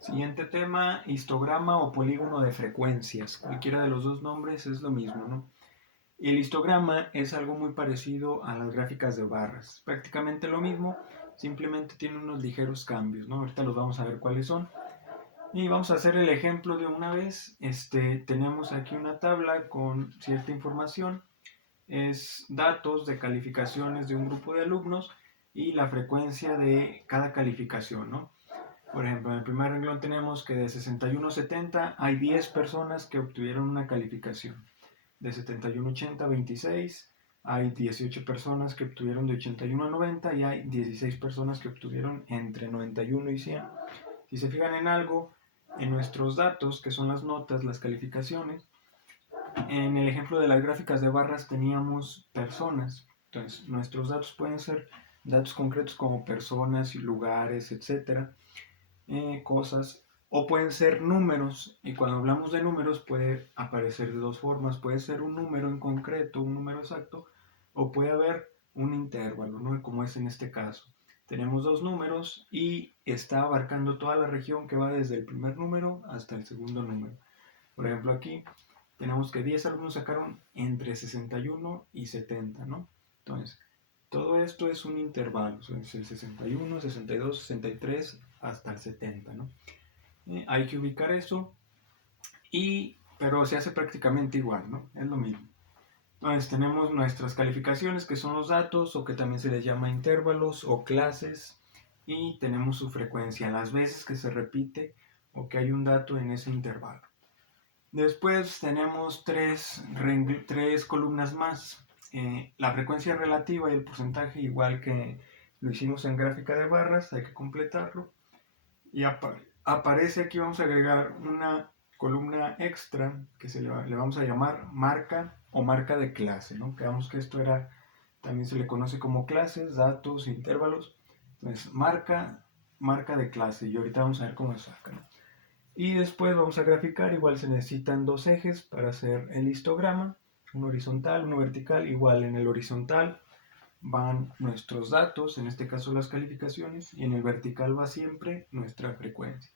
Siguiente tema, histograma o polígono de frecuencias. Cualquiera de los dos nombres es lo mismo, ¿no? El histograma es algo muy parecido a las gráficas de barras. Prácticamente lo mismo, simplemente tiene unos ligeros cambios, ¿no? Ahorita los vamos a ver cuáles son. Y vamos a hacer el ejemplo de una vez. Tenemos aquí una tabla con cierta información. Es datos de calificaciones de un grupo de alumnos y la frecuencia de cada calificación, ¿no? Por ejemplo, en el primer renglón tenemos que de 61 a 70 hay 10 personas que obtuvieron una calificación. De 71 a 80, 26. Hay 18 personas que obtuvieron de 81 a 90 y hay 16 personas que obtuvieron entre 91 y 100. Si se fijan en algo, en nuestros datos, que son las notas, las calificaciones, en el ejemplo de las gráficas de barras teníamos personas. Entonces, nuestros datos pueden ser datos concretos como personas, lugares, etcétera, cosas, o pueden ser números. Y cuando hablamos de números puede aparecer de dos formas. Puede ser un número en concreto, un número exacto, o puede haber un intervalo, ¿no? Como es en este caso. Tenemos dos números y está abarcando toda la región que va desde el primer número hasta el segundo número. Por ejemplo, aquí tenemos que 10 alumnos sacaron entre 61 y 70, ¿no? Entonces, todo esto es un intervalo, es el 61, 62, 63 hasta el 70, ¿no? Hay que ubicar eso, pero se hace prácticamente igual, ¿no? Es lo mismo. Entonces tenemos nuestras calificaciones, que son los datos, o que también se les llama intervalos o clases, y tenemos su frecuencia, las veces que se repite o que hay un dato en ese intervalo. Después tenemos tres columnas más. La frecuencia relativa y el porcentaje, igual que lo hicimos en gráfica de barras, hay que completarlo. Y aparece aquí, vamos a agregar una columna extra que le vamos a llamar marca o marca de clase, ¿no? Veamos que esto también se le conoce como clases, datos, intervalos. Entonces, marca de clase. Y ahorita vamos a ver cómo se saca, ¿no? Y después vamos a graficar, igual se necesitan dos ejes para hacer el histograma, uno horizontal, uno vertical. Igual en el horizontal van nuestros datos, en este caso las calificaciones, y en el vertical va siempre nuestra frecuencia.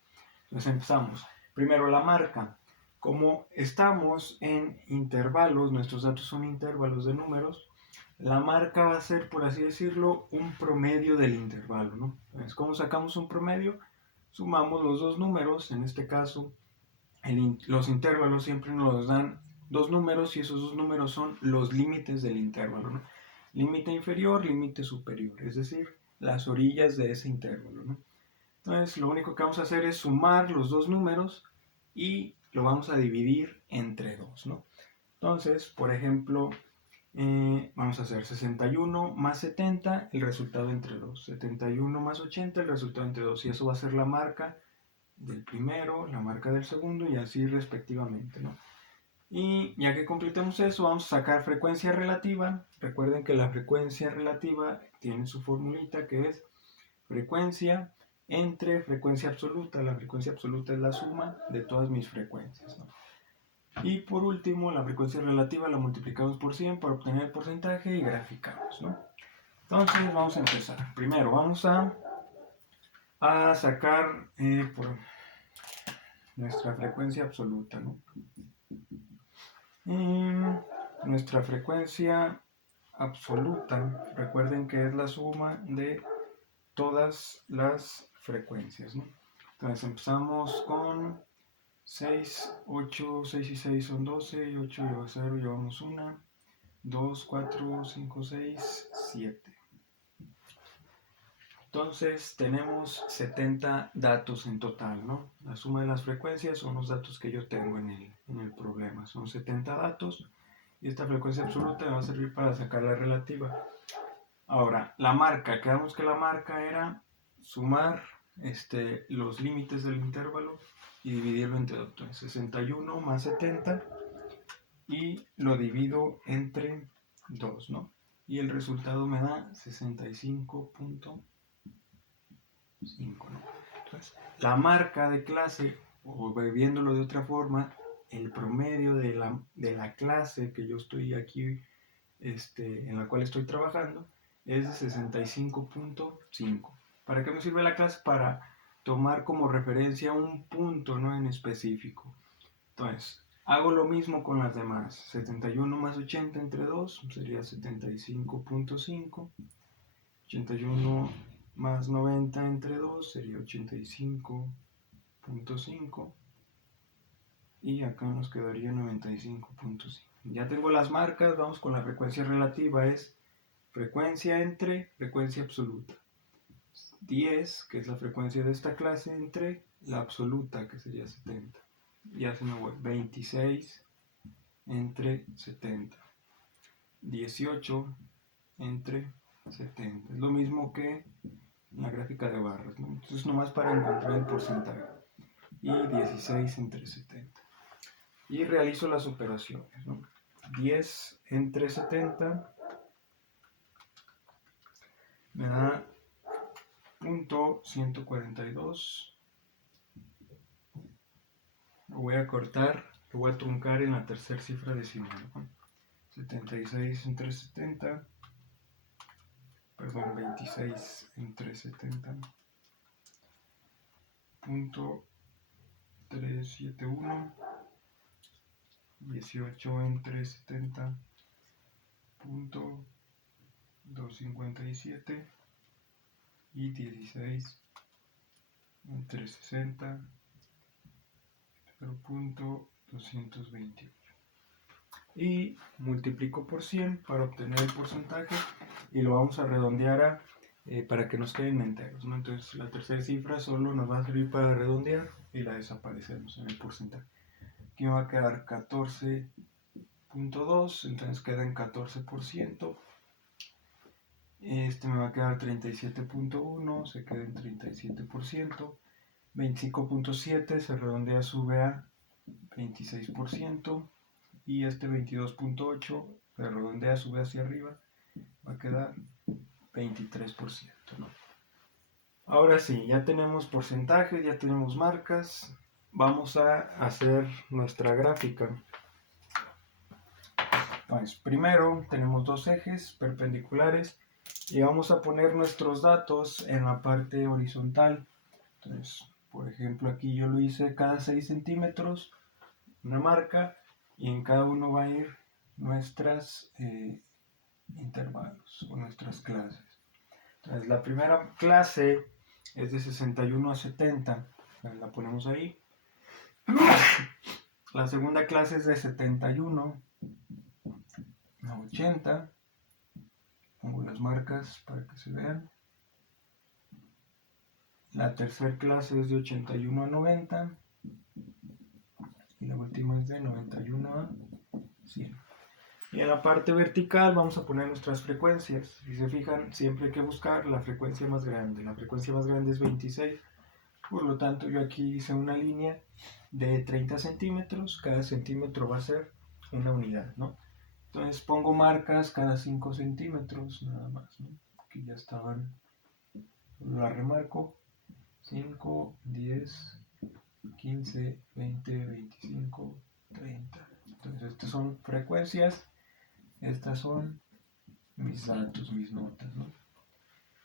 Entonces empezamos. Primero la marca. Como estamos en intervalos, nuestros datos son intervalos de números, la marca va a ser, por así decirlo, un promedio del intervalo, ¿no? Entonces, ¿cómo sacamos un promedio? Sumamos los dos números, en este caso los intervalos siempre nos dan dos números y esos dos números son los límites del intervalo, ¿no? Límite inferior, límite superior, es decir, las orillas de ese intervalo, ¿no? Entonces lo único que vamos a hacer es sumar los dos números y lo vamos a dividir entre dos, ¿no? Entonces, por ejemplo, vamos a hacer 61 más 70, el resultado entre 2. 71 más 80, el resultado entre 2. Y eso va a ser la marca del primero, la marca del segundo y así respectivamente, ¿no? Y ya que completemos eso, vamos a sacar frecuencia relativa. Recuerden que la frecuencia relativa tiene su formulita, que es frecuencia entre frecuencia absoluta. La frecuencia absoluta es la suma de todas mis frecuencias, ¿no? Y por último, la frecuencia relativa la multiplicamos por 100 para obtener el porcentaje y graficamos, ¿no? Entonces vamos a empezar. Primero vamos a sacar por nuestra frecuencia absoluta, ¿no? Nuestra frecuencia absoluta, recuerden que es la suma de todas las frecuencias, ¿no? Entonces empezamos con 6, 8, 6 y 6 son 12, y 8 lleva 0, llevamos 1, 2, 4, 5, 6, 7. Entonces tenemos 70 datos en total, ¿no? La suma de las frecuencias son los datos que yo tengo en el problema. Son 70 datos y esta frecuencia absoluta me va a servir para sacar la relativa. Ahora, la marca. Quedamos que la marca era sumar los límites del intervalo y dividirlo entre 2. Entonces 61 más 70 y lo divido entre 2, ¿no? Y el resultado me da 65.5. ¿No? Entonces, la marca de clase, o viéndolo de otra forma, el promedio de la clase que yo estoy aquí, en la cual estoy trabajando, es de 65.5. ¿Para qué me sirve la clase? Para tomar como referencia un punto, ¿no?, en específico. Entonces, hago lo mismo con las demás. 71 más 80 entre 2 sería 75.5. 81 más 90 entre 2 sería 85.5. Y acá nos quedaría 95.5. Ya tengo las marcas, vamos con la frecuencia relativa. Es frecuencia entre frecuencia absoluta. 10, que es la frecuencia de esta clase, entre la absoluta, que sería 70. Ya se me voy. 26 entre 70. 18 entre 70. Es lo mismo que en la gráfica de barras, ¿no? Entonces, nomás para encontrar el porcentaje. Y 16 entre 70. Y realizo las operaciones, ¿no? 10 entre 70 me da .142. Lo voy a cortar, lo voy a truncar en la tercera cifra decimal, ¿no? 76 entre 70, perdón, 26 entre 70, .371, 18 entre 70, .257 y 16 entre 60, 0.228. Y multiplico por 100 para obtener el porcentaje y lo vamos a redondear para que nos queden enteros, ¿no? Entonces la tercera cifra solo nos va a servir para redondear y la desaparecemos en el porcentaje. Aquí me va a quedar 14.2, entonces queda en 14%. Este me va a quedar 37.1, se queda en 37%. 25.7 se redondea, sube a 26%. Y este 22.8 se redondea, sube hacia arriba, va a quedar 23%, ¿no? Ahora sí, ya tenemos porcentajes, ya tenemos marcas. Vamos a hacer nuestra gráfica. Pues primero tenemos dos ejes perpendiculares y vamos a poner nuestros datos en la parte horizontal. Entonces, por ejemplo, aquí yo lo hice cada 6 centímetros, una marca, y en cada uno va a ir nuestras intervalos o nuestras clases. Entonces, la primera clase es de 61 a 70, la ponemos ahí. La segunda clase es de 71 a 80, pongo las marcas para que se vean. La tercera clase es de 81 a 90 y la última es de 91 a 100. Y en la parte vertical vamos a poner nuestras frecuencias. Si se fijan, siempre hay que buscar la frecuencia más grande. La frecuencia más grande es 26. Por lo tanto, yo aquí hice una línea de 30 centímetros. Cada centímetro va a ser una unidad, ¿no? Entonces pongo marcas cada 5 centímetros nada más, ¿no? Aquí ya estaban. La remarco. 5, 10, 15, 20, 25, 30. Entonces estas son frecuencias. Estas son mis datos, mis notas, ¿no?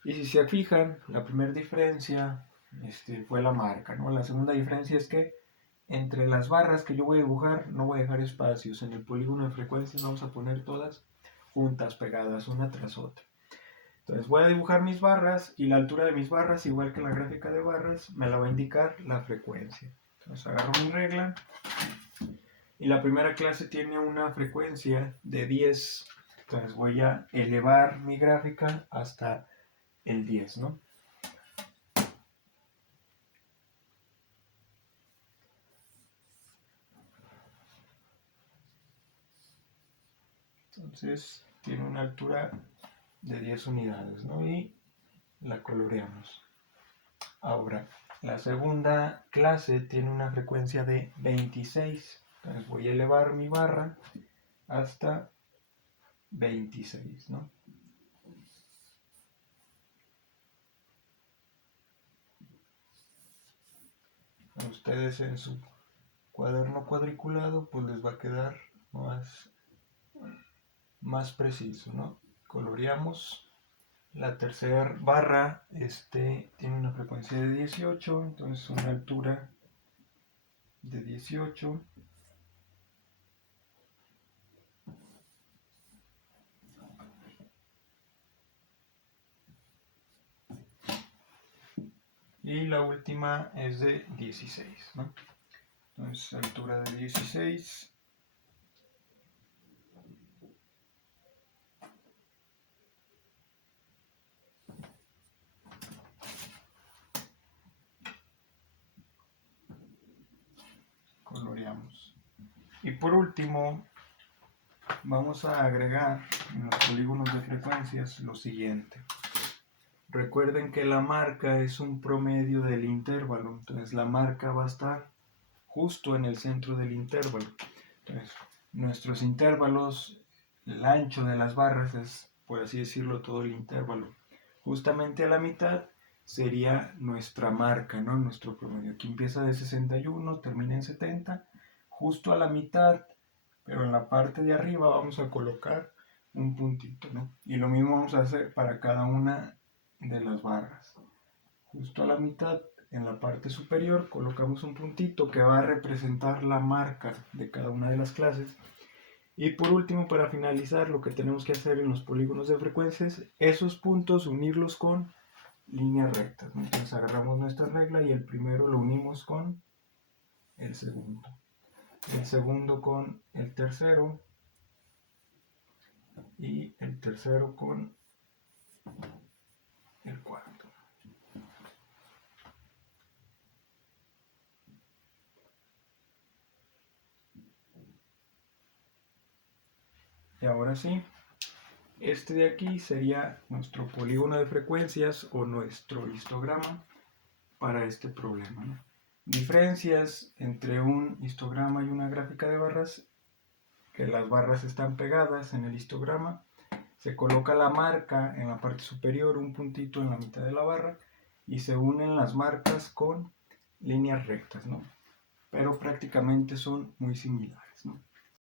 Y si se fijan, la primera diferencia fue la marca, ¿no? La segunda diferencia es que entre las barras que yo voy a dibujar no voy a dejar espacios. En el polígono de frecuencias vamos a poner todas juntas, pegadas, una tras otra. Entonces voy a dibujar mis barras y la altura de mis barras, igual que en la gráfica de barras, me la va a indicar la frecuencia. Entonces agarro mi regla y la primera clase tiene una frecuencia de 10. Entonces voy a elevar mi gráfica hasta el 10, ¿no? Entonces tiene una altura de 10 unidades, ¿no? Y la coloreamos. Ahora, la segunda clase tiene una frecuencia de 26. Entonces voy a elevar mi barra hasta 26, ¿no? A ustedes en su cuaderno cuadriculado pues les va a quedar más preciso, ¿no? Coloreamos La tercera barra tiene una frecuencia de 18, entonces una altura de 18. Y la última es de 16, ¿no? Entonces, altura de 16. Coloreamos. Y por último, vamos a agregar en los polígonos de frecuencias lo siguiente. Recuerden que la marca es un promedio del intervalo, entonces la marca va a estar justo en el centro del intervalo. Entonces, nuestros intervalos, el ancho de las barras es, por así decirlo, todo el intervalo. Justamente a la mitad sería nuestra marca, ¿no? Nuestro promedio. Aquí empieza de 61, termina en 70, justo a la mitad, pero en la parte de arriba vamos a colocar un puntito, ¿no? Y lo mismo vamos a hacer para cada una de las barras. Justo a la mitad, en la parte superior, colocamos un puntito que va a representar la marca de cada una de las clases. Y por último, para finalizar, lo que tenemos que hacer en los polígonos de frecuencias, esos puntos unirlos con líneas rectas, ¿no? Entonces agarramos nuestra regla y el primero lo unimos con el segundo con el tercero y el tercero con el cuarto. Y ahora sí, este de aquí sería nuestro polígono de frecuencias o nuestro histograma para este problema, ¿no? Diferencias entre un histograma y una gráfica de barras: que las barras están pegadas en el histograma, se coloca la marca en la parte superior, un puntito en la mitad de la barra, y se unen las marcas con líneas rectas, ¿no? Pero prácticamente son muy similares, ¿no?